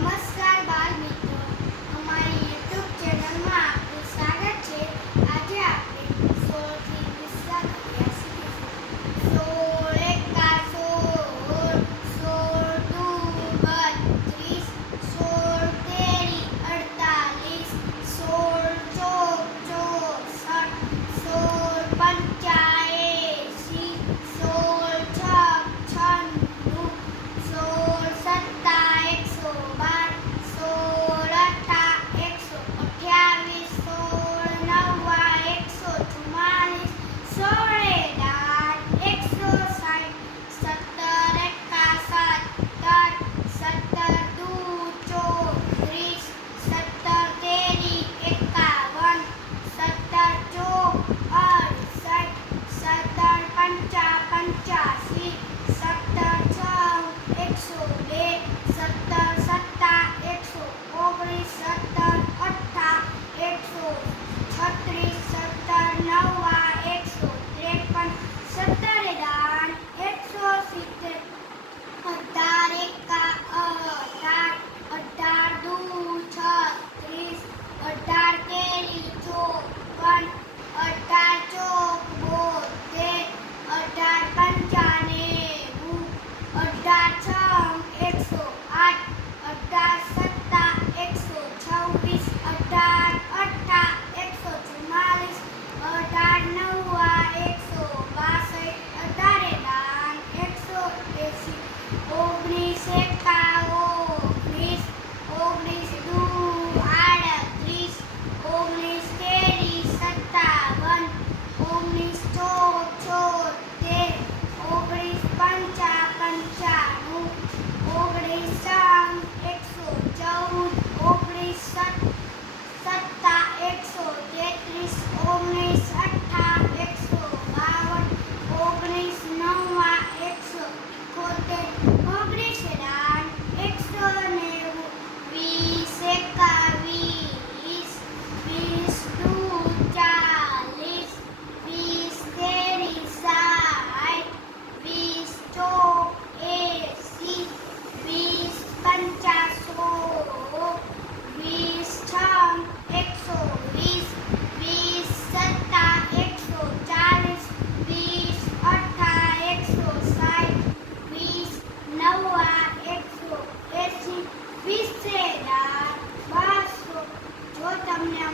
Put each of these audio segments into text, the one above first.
Namaste.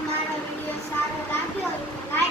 મારો video સારો લાગ્યો હોય તો લાઈક